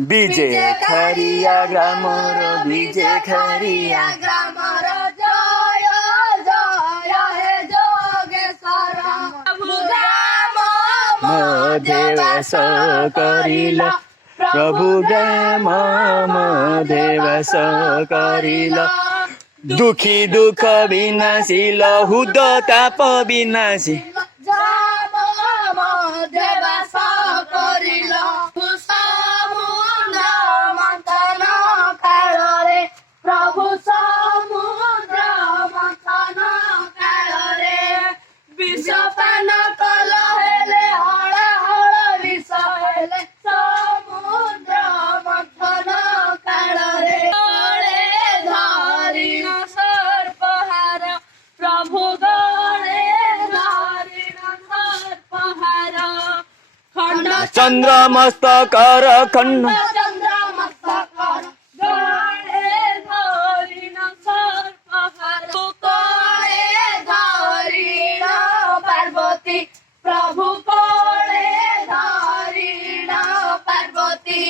विजय खरिया grammar विजय खरिया grammar जय जय हे जोगेश्वर प्रभु ग्राम देवस करिल प्रभु ग्राम देवस करिल दुखी दुख विनाशी लहुद ताप विनाशी देवस करिल समुद्र मंथन काଳରେ प्रभु समुद्र मंथन काଳରେ विषपान कल हेले हळ हळ विष हेले समुद्र मंथन काଳରେ धरिण सर्पहार प्रभु गणे धरिण सर्पहार खंड चंद्र मस्तकर खंड चंद्र मस्तकर गणे धरिण सर्पहार कोळे धरिण पार्वती प्रभु कोळे धरिण पार्वती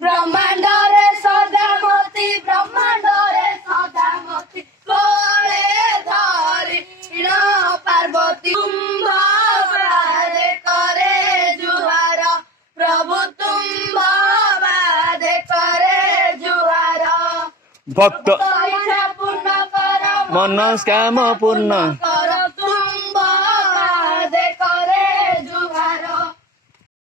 ब्रह्मांड रे सदामती ब्रह्मांड रे सदामती कोळे धरिण पार्वती तुम्भ बादे करे जुहार प्रभु तुम्भ बादे करे जुहार भक्त इच्छा पूर्ण कर मनस्काम पूर्ण